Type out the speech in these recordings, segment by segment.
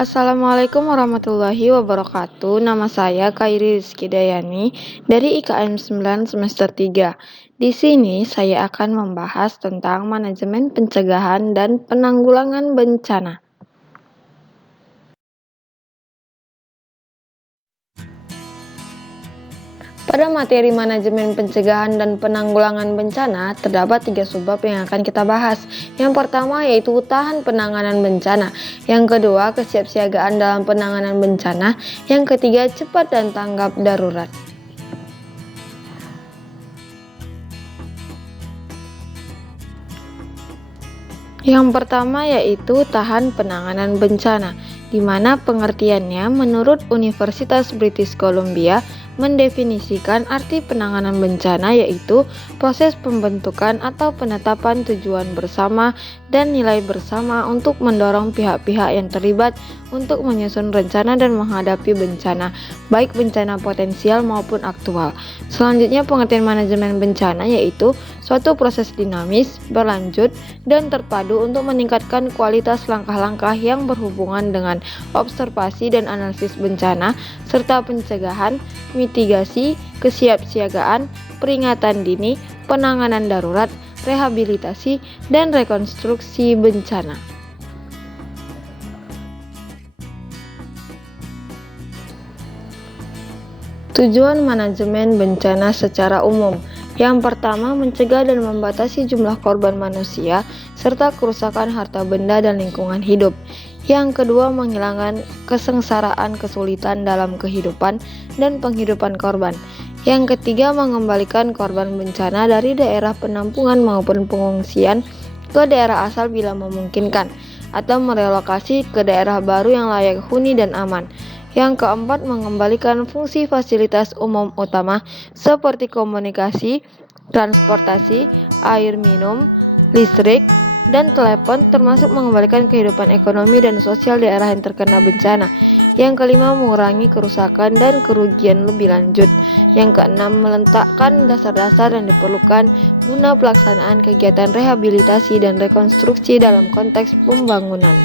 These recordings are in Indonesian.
Assalamualaikum warahmatullahi wabarakatuh. Nama saya Kairi Rizky Dayani dari IKM 9 semester 3. Di sini saya akan membahas tentang manajemen pencegahan dan penanggulangan bencana. Pada materi manajemen pencegahan dan penanggulangan bencana, terdapat 3 subbab yang akan kita bahas. Yang pertama yaitu tahan penanganan bencana. Yang kedua, kesiapsiagaan dalam penanganan bencana. Yang ketiga, cepat dan tanggap darurat. Yang pertama yaitu tahan penanganan bencana, di mana pengertiannya menurut Universitas British Columbia mendefinisikan arti penanganan bencana yaitu proses pembentukan atau penetapan tujuan bersama dan nilai bersama untuk mendorong pihak-pihak yang terlibat untuk menyusun rencana dan menghadapi bencana, baik bencana potensial maupun aktual. Selanjutnya, pengertian manajemen bencana yaitu suatu proses dinamis, berlanjut, dan terpadu untuk meningkatkan kualitas langkah-langkah yang berhubungan dengan observasi dan analisis bencana, serta pencegahan, mitigasi, kesiapsiagaan, peringatan dini, penanganan darurat, rehabilitasi, dan rekonstruksi bencana. Tujuan manajemen bencana secara umum. Yang pertama, mencegah dan membatasi jumlah korban manusia serta kerusakan harta benda dan lingkungan hidup. Yang kedua, menghilangkan kesengsaraan kesulitan dalam kehidupan dan penghidupan korban. Yang ketiga, mengembalikan korban bencana dari daerah penampungan maupun pengungsian ke daerah asal bila memungkinkan, atau merelokasi ke daerah baru yang layak huni dan aman. Yang keempat, mengembalikan fungsi fasilitas umum utama seperti komunikasi, transportasi, air minum, listrik, dan telepon, termasuk mengembalikan kehidupan ekonomi dan sosial daerah yang terkena bencana. Yang kelima, mengurangi kerusakan dan kerugian lebih lanjut. Yang keenam, meletakkan dasar-dasar yang diperlukan guna pelaksanaan kegiatan rehabilitasi dan rekonstruksi dalam konteks pembangunan.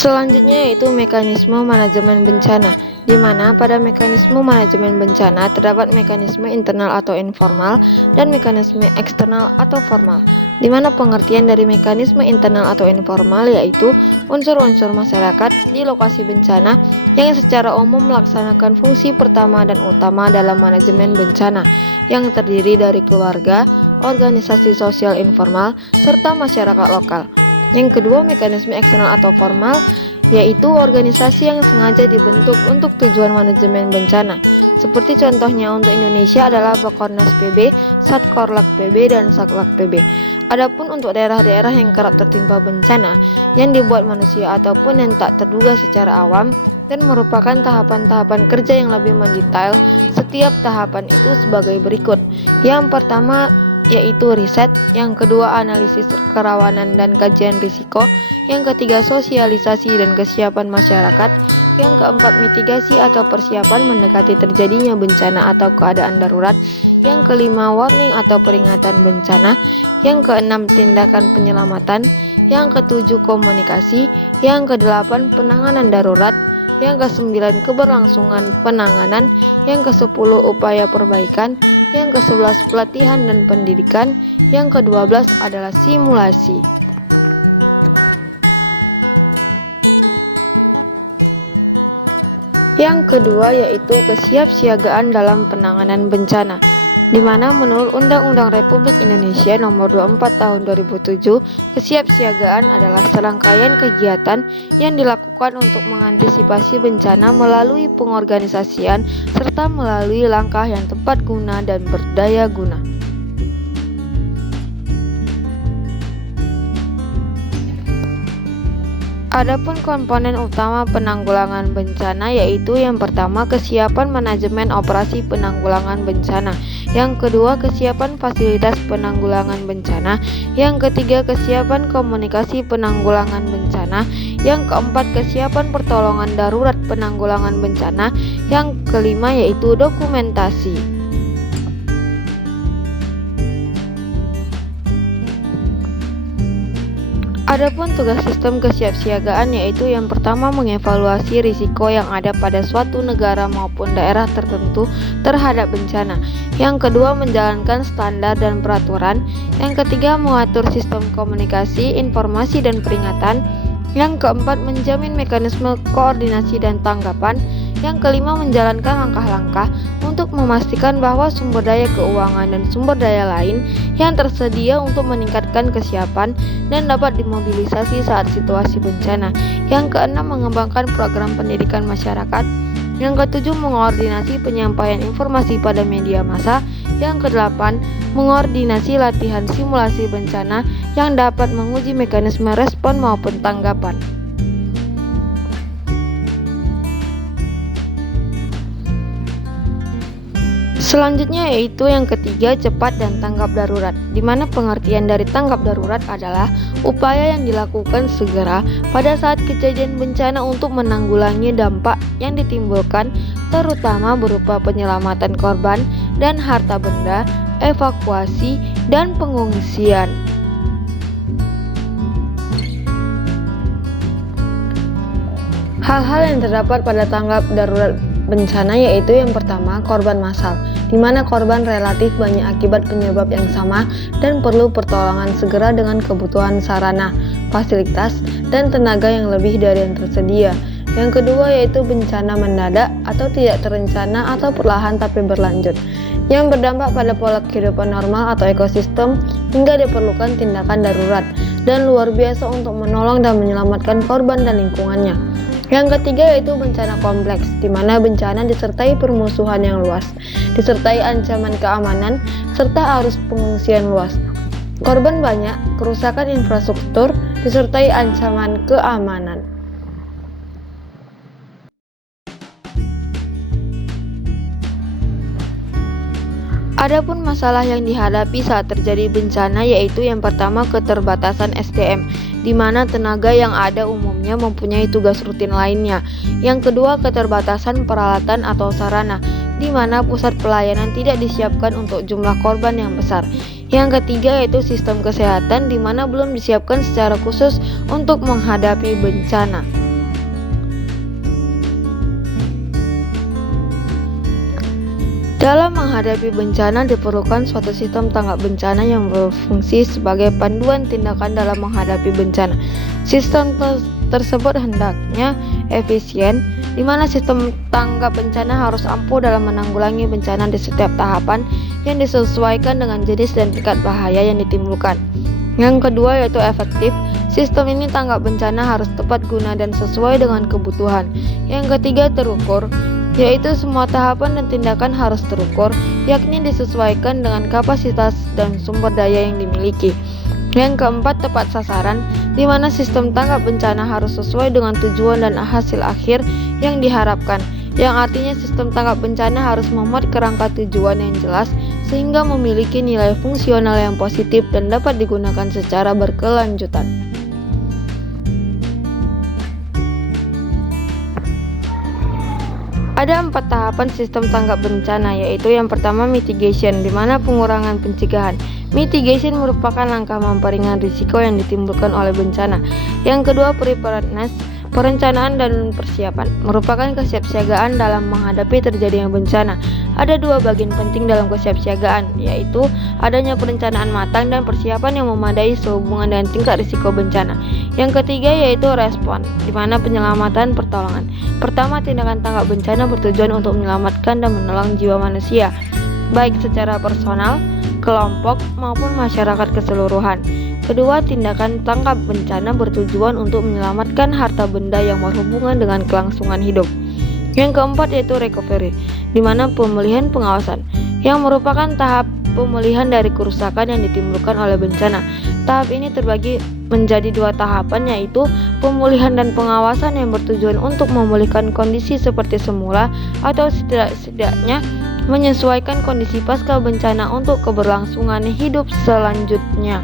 Selanjutnya yaitu mekanisme manajemen bencana, di mana pada mekanisme manajemen bencana terdapat mekanisme internal atau informal dan mekanisme eksternal atau formal, di mana pengertian dari mekanisme internal atau informal yaitu unsur-unsur masyarakat di lokasi bencana yang secara umum melaksanakan fungsi pertama dan utama dalam manajemen bencana, yang terdiri dari keluarga, organisasi sosial informal, serta masyarakat lokal. Yang kedua, mekanisme eksternal atau formal, yaitu organisasi yang sengaja dibentuk untuk tujuan manajemen bencana. Seperti contohnya untuk Indonesia adalah Bakornas PB, Satkorlak PB, dan Saklak PB. Adapun untuk daerah-daerah yang kerap tertimpa bencana, yang dibuat manusia ataupun yang tak terduga secara awam, dan merupakan tahapan-tahapan kerja yang lebih mendetail. Setiap tahapan itu sebagai berikut. Yang pertama yaitu riset, yang kedua analisis kerawanan dan kajian risiko, yang ketiga sosialisasi dan kesiapan masyarakat, yang keempat mitigasi atau persiapan mendekati terjadinya bencana atau keadaan darurat, yang kelima warning atau peringatan bencana, yang keenam tindakan penyelamatan, yang ketujuh komunikasi, yang kedelapan penanganan darurat, yang ke-9 keberlangsungan penanganan, yang ke-10 upaya perbaikan, yang ke-11 pelatihan dan pendidikan, yang ke-12 adalah simulasi. Yang kedua yaitu kesiapsiagaan dalam penanganan bencana, di mana menurut Undang-Undang Republik Indonesia Nomor 24 Tahun 2007, kesiapsiagaan adalah serangkaian kegiatan yang dilakukan untuk mengantisipasi bencana melalui pengorganisasian serta melalui langkah yang tepat guna dan berdaya guna. Adapun komponen utama penanggulangan bencana yaitu yang pertama kesiapan manajemen operasi penanggulangan bencana, yang kedua kesiapan fasilitas penanggulangan bencana, yang ketiga kesiapan komunikasi penanggulangan bencana, yang keempat kesiapan pertolongan darurat penanggulangan bencana, yang kelima yaitu dokumentasi. Adapun tugas sistem kesiapsiagaan yaitu yang pertama mengevaluasi risiko yang ada pada suatu negara maupun daerah tertentu terhadap bencana. Yang kedua menjalankan standar dan peraturan. Yang ketiga mengatur sistem komunikasi, informasi dan peringatan. Yang keempat menjamin mekanisme koordinasi dan tanggapan. Yang kelima menjalankan langkah-langkah untuk memastikan bahwa sumber daya keuangan dan sumber daya lain yang tersedia untuk meningkatkan kesiapan dan dapat dimobilisasi saat situasi bencana. Yang keenam mengembangkan program pendidikan masyarakat. Yang ketujuh mengkoordinasi penyampaian informasi pada media massa. Yang kedelapan mengkoordinasi latihan simulasi bencana yang dapat menguji mekanisme respon maupun tanggapan. Selanjutnya yaitu yang ketiga cepat dan tanggap darurat, di mana pengertian dari tanggap darurat adalah upaya yang dilakukan segera pada saat kejadian bencana untuk menanggulangi dampak yang ditimbulkan, terutama berupa penyelamatan korban dan harta benda, evakuasi, dan pengungsian. Hal-hal yang terdapat pada tanggap darurat bencana yaitu yang pertama korban massal, di mana korban relatif banyak akibat penyebab yang sama dan perlu pertolongan segera dengan kebutuhan sarana, fasilitas, dan tenaga yang lebih dari yang tersedia. Yang kedua yaitu bencana mendadak atau tidak terencana atau perlahan tapi berlanjut, yang berdampak pada pola kehidupan normal atau ekosistem hingga diperlukan tindakan darurat dan luar biasa untuk menolong dan menyelamatkan korban dan lingkungannya. Yang ketiga yaitu bencana kompleks, di mana bencana disertai permusuhan yang luas, disertai ancaman keamanan, serta arus pengungsian luas. Korban banyak, kerusakan infrastruktur, disertai ancaman keamanan. Adapun masalah yang dihadapi saat terjadi bencana yaitu yang pertama keterbatasan SDM, di mana tenaga yang ada umumnya mempunyai tugas rutin lainnya. Yang kedua keterbatasan peralatan atau sarana, di mana pusat pelayanan tidak disiapkan untuk jumlah korban yang besar. Yang ketiga yaitu sistem kesehatan, di mana belum disiapkan secara khusus untuk menghadapi bencana. Dalam menghadapi bencana diperlukan suatu sistem tanggap bencana yang berfungsi sebagai panduan tindakan dalam menghadapi bencana. Sistem tersebut hendaknya efisien, di mana sistem tanggap bencana harus ampuh dalam menanggulangi bencana di setiap tahapan yang disesuaikan dengan jenis dan tingkat bahaya yang ditimbulkan. Yang kedua yaitu efektif. Sistem ini tanggap bencana harus tepat guna dan sesuai dengan kebutuhan. Yang ketiga terukur, yaitu semua tahapan dan tindakan harus terukur, yakni disesuaikan dengan kapasitas dan sumber daya yang dimiliki. Yang keempat tepat sasaran, di mana sistem tanggap bencana harus sesuai dengan tujuan dan hasil akhir yang diharapkan, yang artinya sistem tanggap bencana harus memuat kerangka tujuan yang jelas sehingga memiliki nilai fungsional yang positif dan dapat digunakan secara berkelanjutan. Ada 4 tahapan sistem tanggap bencana, yaitu yang pertama mitigation, di mana pengurangan pencegahan. Mitigation merupakan langkah memperingan risiko yang ditimbulkan oleh bencana. Yang kedua preparedness, perencanaan dan persiapan, merupakan kesiapsiagaan dalam menghadapi terjadinya bencana. Ada 2 bagian penting dalam kesiapsiagaan, yaitu adanya perencanaan matang dan persiapan yang memadai sehubungan dengan tingkat risiko bencana. Yang ketiga yaitu respon, di mana penyelamatan pertolongan. Pertama, tindakan tanggap bencana bertujuan untuk menyelamatkan dan menolong jiwa manusia, baik secara personal, kelompok, maupun masyarakat keseluruhan. Kedua, tindakan tanggap bencana bertujuan untuk menyelamatkan harta benda yang berhubungan dengan kelangsungan hidup. Yang keempat yaitu recovery, di mana pemulihan pengawasan, yang merupakan tahap pemulihan dari kerusakan yang ditimbulkan oleh bencana. Tahap ini terbagi menjadi 2 tahapan, yaitu pemulihan dan pengawasan yang bertujuan untuk memulihkan kondisi seperti semula atau setidaknya menyesuaikan kondisi pasca bencana untuk keberlangsungan hidup selanjutnya.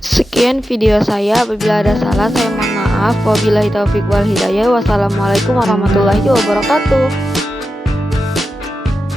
Sekian video saya, apabila ada salah saya mohon maaf. Wabillahi taufiq wal hidayah. Wassalamualaikum warahmatullahi wabarakatuh.